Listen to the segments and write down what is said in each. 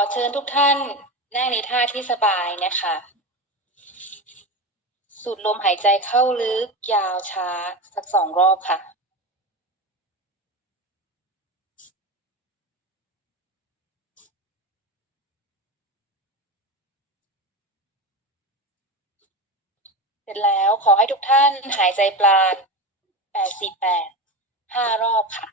อเชิญทุกท่านนั่งในท่าที่สบายนะคะ สูดลมหายใจเข้าลึกยาวช้าสักสองรอบค่ะ เสร็จแล้วขอให้ทุกท่านหายใจปราณแปดสี่แปดห้ารอบค่ะ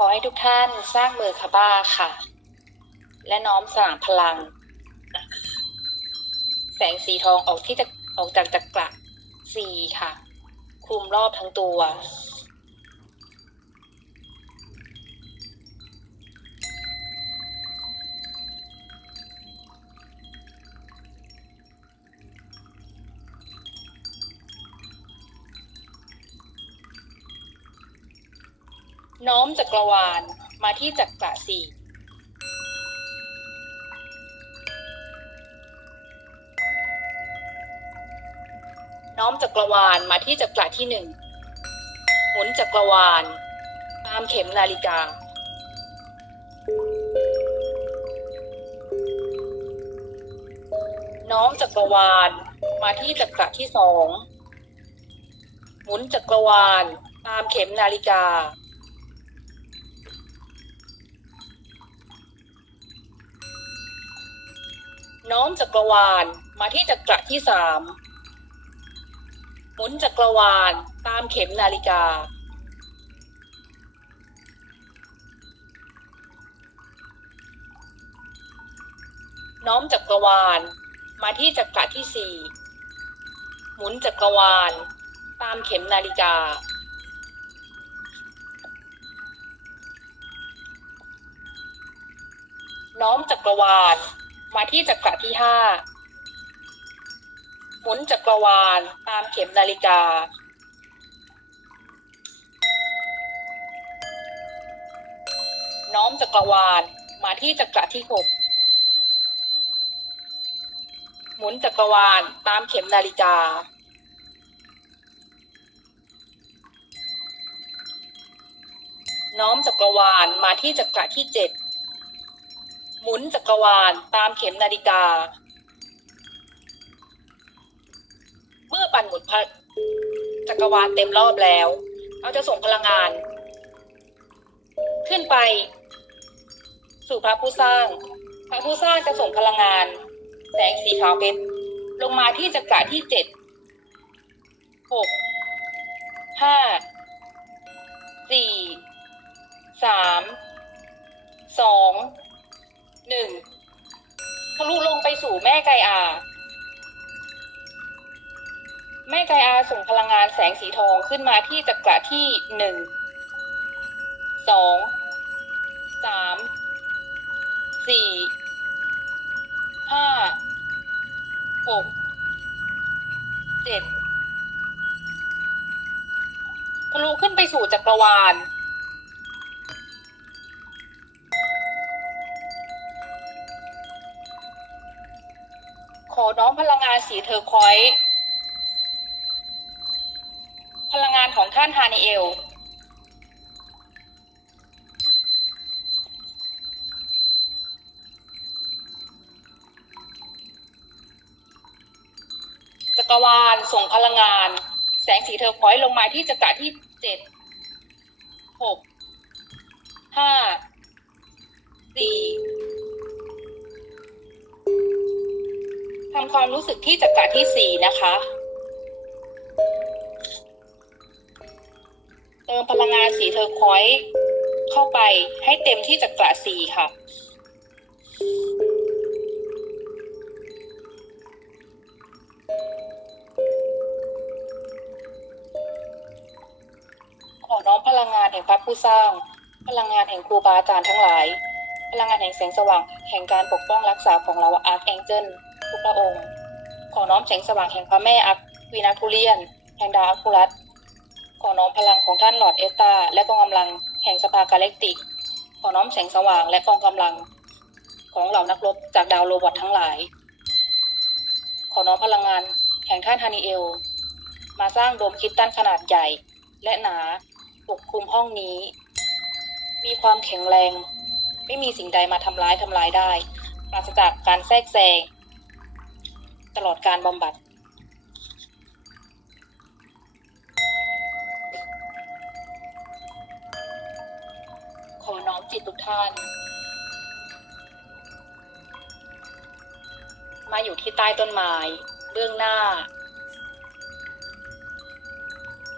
ขอให้ทุกท่านสร้างมือคาบ้าค่ะ และน้อมสลามพลัง แสงสีทองออกที่จะออกจากจักระสีค่ะ คลุมรอบทั้งตัว น้อมจักรวาลมาที่จักระสี่น้อมจักรวาลมาที่จักระที่หนึ่งหมุนจักรวาลตามเข็มนาฬิกา น้อมจักรวาลมาที่จักระที่สองหมุนจักรวาลตามเข็มนาฬิกา น้อมจักรวาลมาที่จักระที่สามหมุนจักรวาลตามเข็มนาฬิกา น้อมจักรวาลมาที่จักระที่สี่หมุนจักรวาลตามเข็มนาฬิกา น้อมจักรวาล มาที่จักระที่ห้าหมุนจักรวาลตามเข็มนาฬิกา น้อมจักรวาลมาที่จักระที่หกหมุนจักรวาลตามเข็มนาฬิกา น้อมจักรวาลมาที่จักระที่เจ็ด หมุนจักรวาลตามเข็มนาฬิกา เมื่อปั่นหมุนพะจักรวาลเต็มรอบแล้ว เราจะส่งพลังงาน ขึ้นไป สู่พระผู้สร้าง พระผู้สร้างจะส่งพลังงาน แสงสีขาวเพชรลงมาที่จักระที่เจ็ดหกห้าสี่สามสอง หนึ่งทะลุลงไปสู่แม่ไกอา แม่ไกอาส่งพลังงานแสงสีทองขึ้นมาที่จักระที่หนึ่งสองสามสี่ห้าหกเจ็ดทะลุขึ้นไปสู่จักรวาล ขอน้อมพลังงานสีเทอร์ควอยซ์พลังงานของท่านฮานิเอล จักรวาลส่งพลังงาน แสงสีเทอร์ควอยซ์ลงมาที่จักระที่เจ็ดหกห้าสี่ ทำความรู้สึกที่จักระที่สี่นะคะ เติมพลังงานสีเทอร์ควอยซ์เข้าไปให้เต็มที่จักระสีค่ะขอน้อมพลังงานแห่งพระผู้สร้าง พลังงานแห่งครูบาอาจารย์ทั้งหลาย พลังงานแห่งแสงสว่าง แห่งการปกป้องรักษาของเราอาร์คแองเจิล ทุกพระองค์ ขอน้อมแสงสว่างแห่งพระแม่อัควีนาทูเลียน แห่งดาวอัคูรัสขอน้อมพลังของท่านหลอดเอตาและกองกำลังแห่งสภากาแล็กติก ขอน้อมแสงสว่างและกองกำลัง ของเหล่านักรบจากดาวโรบอททั้งหลาย ขอน้อมพลังงานแห่งท่านฮานิเอล มาสร้างโดมคิดตันขนาดใหญ่ และหนาปกคลุมห้องนี้ มีความแข็งแรง ไม่มีสิ่งใดมาทำร้ายทำลายได้ ปราศจากการแทรกแซง ตลอดการบำบัด ขอน้อมจิตทุกท่าน มาอยู่ที่ใต้ต้นไม้เบื้องหน้า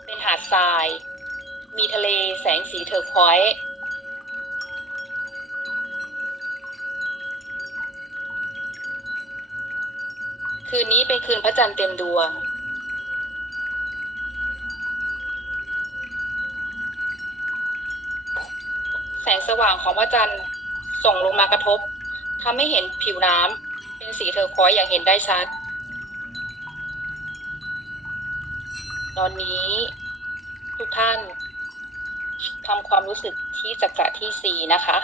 เป็นหาดทราย มีทะเลแสงสีเทอร์ควอยซ์ คืนนี้เป็นคืนพระจันทร์เต็มดวง แสงสว่างของพระจันทร์ส่องลงมากระทบทำให้เห็นผิวน้ำเป็นสีเทอร์ควอยซ์อย่างเห็นได้ชัด ตอนนี้ ทุกท่านทำความรู้สึกที่จักระที่สี่นะคะ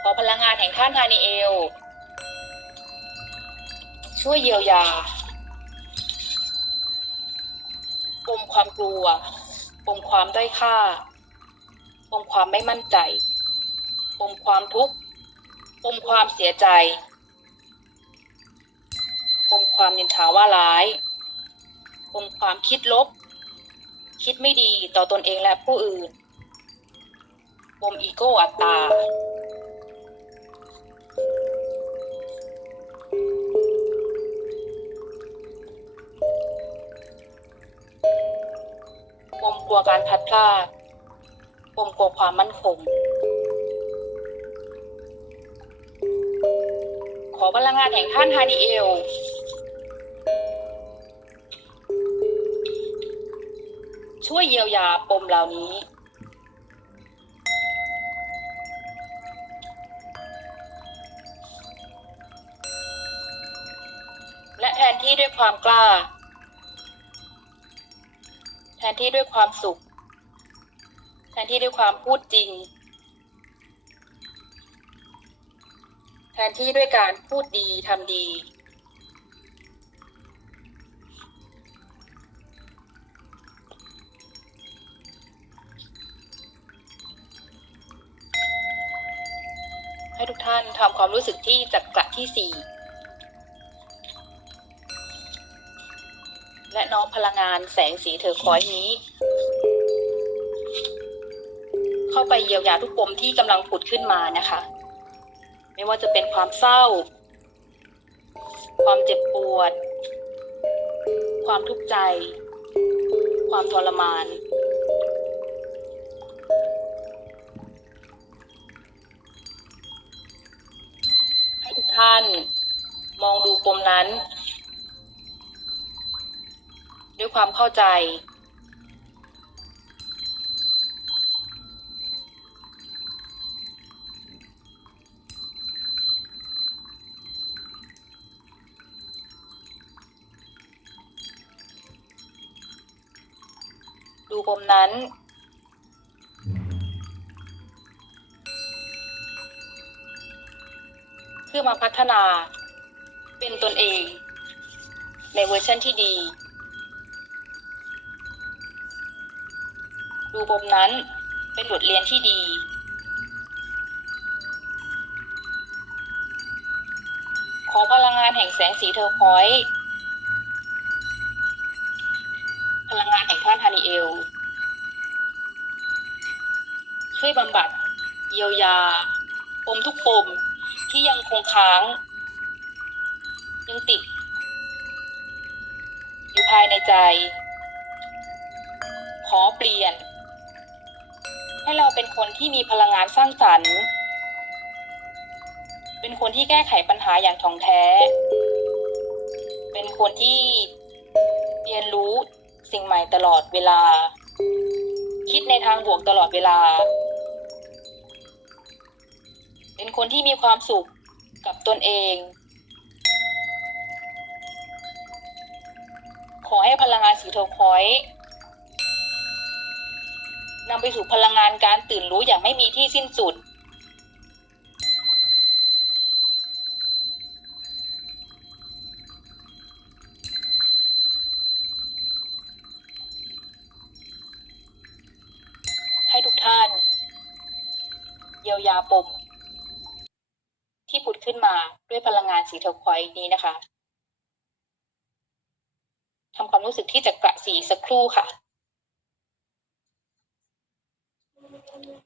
ขอพลังงานแห่งท่านฮานิเอล ช่วยเยียวยาปมความกลัวปมความด้อยค่าปมความไม่มั่นใจปมความทุกข์ปมความเสียใจปมความนินทาว่าร้ายปมความคิดลบ คิดไม่ดีต่อตนเองและผู้อื่นปมอีโก้อัตตา กลัวการพัดพลาดปมกลัวความมั่นคง ขอพลังงานแห่งท่านฮานิเอล ช่วยเยียวยาปมเหล่านี้ และแทนที่ด้วยความกล้า นที่ด้วยความสุข แทนที่ด้วยความพูดจริง แทนที่ด้วยการพูดดีทำดี ให้ทุกท่านทำความรู้สึกที่จักระที่สี่ น้อมพลังงานแสงสีเทอร์คอยนี้ เข้าไปเยียวยาทุกปมที่กำลังผุดขึ้นมานะคะ ไม่ว่าจะเป็นความเศร้า ความเจ็บปวด ความทุกข์ใจ ความทรมานให้ทุกท่าน มองดูปมนั้น ด้วยความเข้าใจ ดูปมนั้นเพื่อมาพัฒนาเป็นตนเอง ในเวอร์ชันที่ดี ดูปมนั้นเป็นบทเรียนที่ดี ขอพลังงานแห่งแสงสีเทอร์คอยพลังงานแห่งท่านฮานิเอล ช่วยบำบัด เยียวยา ปมทุกปมที่ยังคงค้าง ยังติด อยู่ภายในใจ ขอเปลี่ยน ให้เราเป็นคนที่มีพลังงานสร้างสรรค์ เป็นคนที่แก้ไขปัญหาอย่างถ่องแท้ เป็นคนที่เรียนรู้สิ่งใหม่ตลอดเวลา คิดในทางบวกตลอดเวลา เป็นคนที่มีความสุขกับตนเอง ขอให้พลังงานสีเทาคอยต์ นำไปสู่พลังงานการตื่นรู้อย่างไม่มีที่สิ้นสุด ให้ทุกท่าน เยียวยาปม ที่ผุดขึ้นมาด้วยพลังงานสีเทาควอยต์นี้นะคะทำความรู้สึกที่จะกระสีสักครู่ค่ะ Thank you.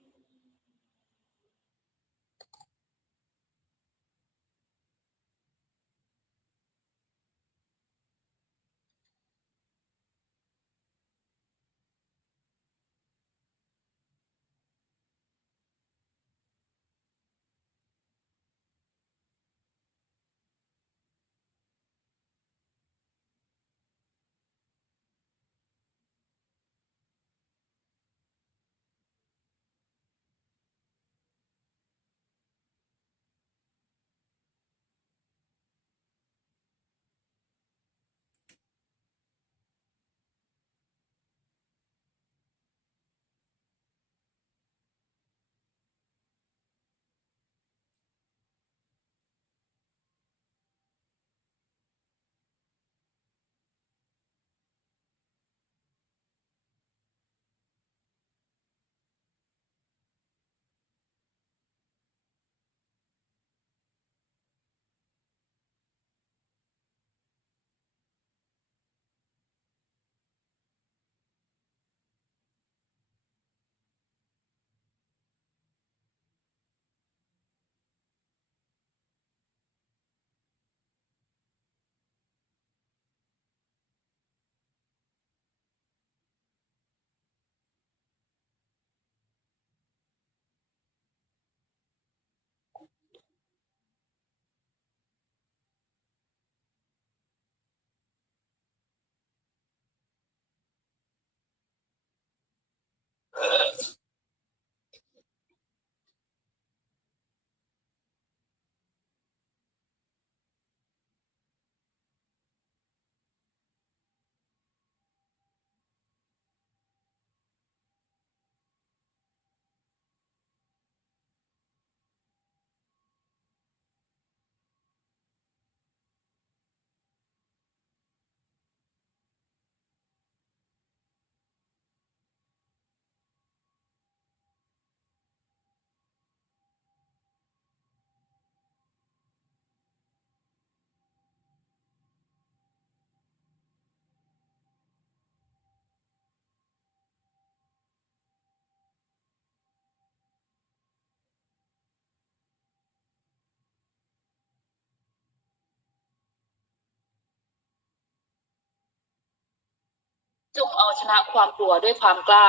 จงเอาชนะความกลัวด้วยความกล้า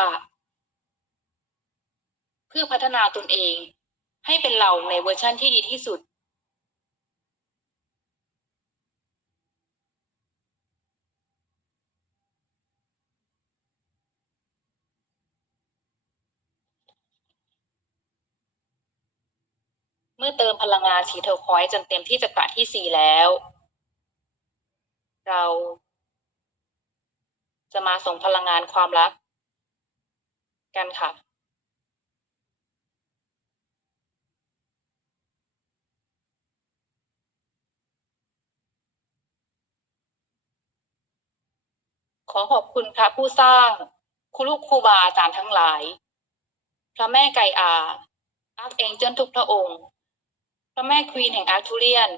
เพื่อพัฒนาตนเอง ให้เป็นเราในเวอร์ชั่นที่ดีที่สุด เมื่อเติมพลังงานสีเทอร์คอยซ์จนเต็มที่จักระที่สี่แล้ว เรา จะมาส่งพลังงานความรัก กันค่ะ ขอขอบคุณพระผู้สร้างครูลูกครูบาอาจารย์ทั้งหลาย พระแม่ไก่อาอาร์คเองเจิลทุกพระองค์ พระแม่ควีนแห่งอาร์ทูเรียน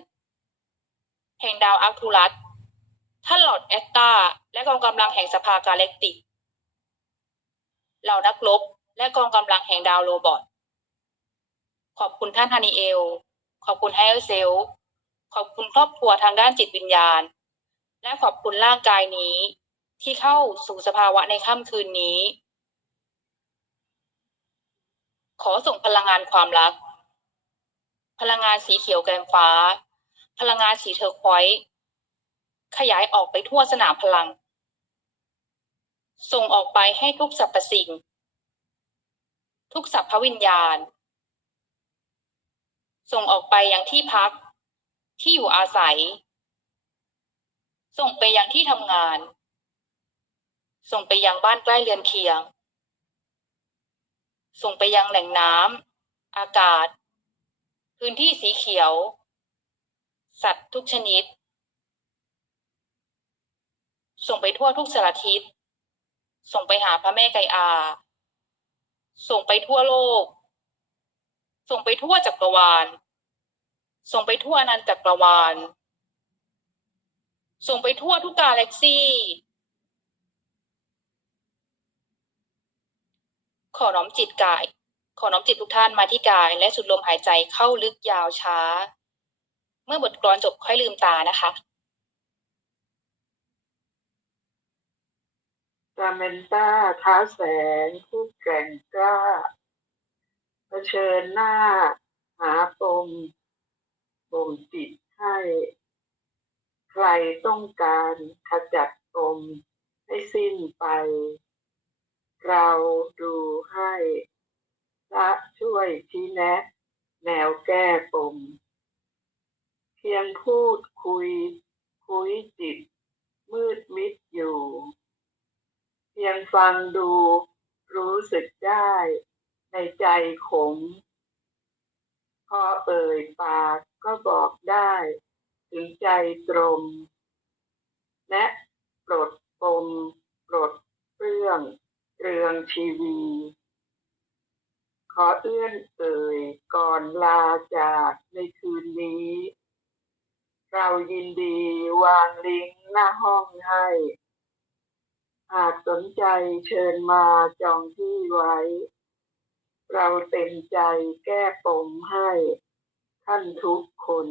แห่งดาวอาร์ทูรัส ท่านหลอดแอตตาและกองกำลังแห่งสภากาแล็กติก เหล่านักรบและกองกำลังแห่งดาวโรบอทขอบคุณท่านฮานิเอล ขอบคุณไฮเออร์เซล ขอบคุณครอบครัวทางด้านจิตวิญญาณ และขอบคุณร่างกายนี้ ที่เข้าสู่สภาวะในค่ำคืนนี้ ขอส่งพลังงานความรัก พลังงานสีเขียวแกมฟ้า พลังงานสีเทอร์ควอยซ์ ขยายออกไปทั่วสนามพลัง ส่งออกไปให้ทุกสรรพสิ่ง ทุกสรรพวิญญาณ ส่งออกไปยังที่พัก ที่อยู่อาศัย ส่งไปยังที่ทำงาน ส่งไปยังบ้านใกล้เรือนเคียง ส่งไปยังแหล่งน้ำอากาศ พื้นที่สีเขียว สัตว์ทุกชนิด ส่งไปทั่วทุกสารทิศ ส่งไปหาพระแม่ไกอา ส่งไปทั่วโลก ส่งไปทั่วจักรวาล ส่งไปทั่วอนันตจักรวาล ส่งไปทั่วทุกกาแล็กซี่ ขอน้อมจิตกาย ขอน้อมจิตทุกท่านมาที่กาย และสุดลมหายใจเข้าลึกยาวช้า เมื่อบทกลอนจบค่อยลืมตานะคะ ซาเมนต้าท้าแสงผู้แก่งกล้าเผชิญหน้าหาปมบ่มจิตให้ ใครต้องการขจัดปมให้สิ้นไป เราดูให้พระช่วยชี้แนะ แนวแก้ปม เพียงพูดคุย คุยจิต มืดมิดอยู่ เพียงฟังดูรู้สึกได้ในใจขมพอเอ่ยปากก็บอกได้ ถึงใจตรง และปลดปมปลดเรื่องเรืองชีวี ขอเอื้อนเอ่ยก่อนลาจากในคืนนี้ เรายินดีวางลิงก์หน้าห้องให้ หากสนใจเชิญมาจองที่ไว้ เราเต็มใจแก้ปมให้ท่านทุกคน